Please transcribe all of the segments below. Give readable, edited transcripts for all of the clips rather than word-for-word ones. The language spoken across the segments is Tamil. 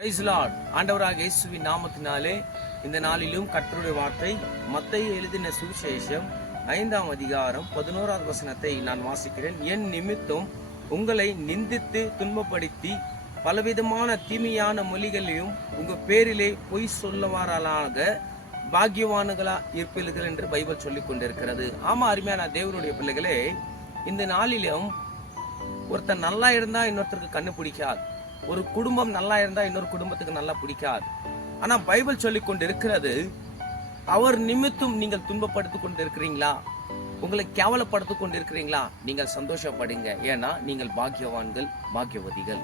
Price Lord. ஆண்டவராக இயேசுவின் நாமத்தினாலே இந்த நாளிலும் கர்த்தருடைய வார்த்தை மத்தேயு எழுதின சுவிசேஷம் 5ஆம் அதிகாரம் 11வது வசனத்தை நான் வாசிக்கிறேன். என் நிமித்தம் உங்களை நிந்தித்து துன்பப்படுத்தி பலவிதமான தீமையான மொழிகளையும் உங்க பேரிலே பொய் சொல்லவாறாக பாக்கியவான்களா இருப்பீர்கள் என்று பைபிள் சொல்லிக் கொண்டிருக்கிறது. ஆமா, அருமையான தேவனுடைய பிள்ளைகளே, இந்த நாளிலும் ஒருத்தர் நல்லா இருந்தா இன்னொருத்தருக்கு கண்ணு பிடிக்காது. ஒரு குடும்பம் நல்லா இருந்தா இன்னொரு குடும்பத்துக்கு நல்லா பிடிக்காது. ஆனா பைபிள் சொல்லிக் கொண்டு இருக்கிறது, அவர் நிமித்தம் நீங்கள் துன்பப்படுத்திக் கொண்டு இருக்கிறீங்களா, உங்களை கேவலப்படுத்திக் கொண்டு இருக்கிறீங்களா, நீங்கள் சந்தோஷப்படுங்க. ஏன்னா நீங்கள் பாக்கியவான்கள், பாக்கியவதிகள்.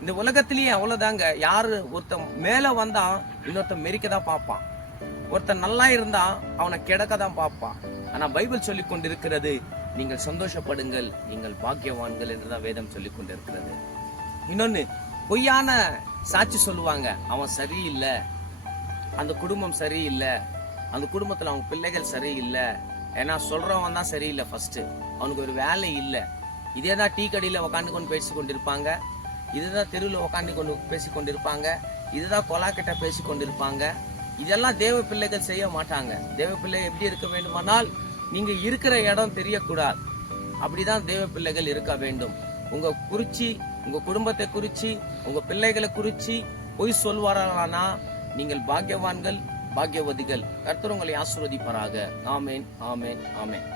இந்த உலகத்திலேயே அவ்வளவுதாங்க. யாரு ஒருத்தன் மேல வந்தா இன்னொருத்தன் மெரிக்கதான் பார்ப்பான். ஒருத்தன் நல்லா இருந்தா அவனை கிடக்கதான் பார்ப்பான். ஆனா பைபிள் சொல்லிக் கொண்டு இருக்கிறது, நீங்கள் சந்தோஷப்படுங்கள், நீங்கள் பாக்கியவான்கள் என்றுதான் வேதம் சொல்லிக் கொண்டு இருக்கிறது. இன்னொன்னு, பொய்யான சாட்சி சொல்லுவாங்க. அவன் சரியில்லை, அந்த குடும்பம் சரியில்லை, அந்த குடும்பத்துல அவங்க பிள்ளைகள் சரியில்லை, ஏன்னா சொல்றவன் தான் சரியில்லை. ஃபர்ஸ்ட் அவனுக்கு ஒரு வேலை இல்லை. இதேதான் டீ கடையில உக்காந்து கொண்டு பேசி கொண்டிருப்பாங்க, இதுதான் தெருவில் உக்காந்து கொண்டு பேசி கொண்டிருப்பாங்க, இதுதான் கொலாக்கிட்ட பேசி கொண்டிருப்பாங்க. இதெல்லாம் தேவ பிள்ளைகள் செய்ய மாட்டாங்க. தேவ பிள்ளை எப்படி இருக்க வேண்டுமானால், நீங்க இருக்கிற இடம் தெரியக்கூடாது. அப்படிதான் தேவ பிள்ளைகள் இருக்க வேண்டும். உங்க குறிச்சி, உங்க குடும்பத்தை குறிச்சி, உங்க பிள்ளைகளை குறிச்சி பொய் சொல்வாரானா நீங்கள் பாக்கியவான்கள், பாக்கியவதிகள். கர்த்தர் உங்களை ஆசீர்வதிப்பாராக. ஆமேன், ஆமேன், ஆமேன்.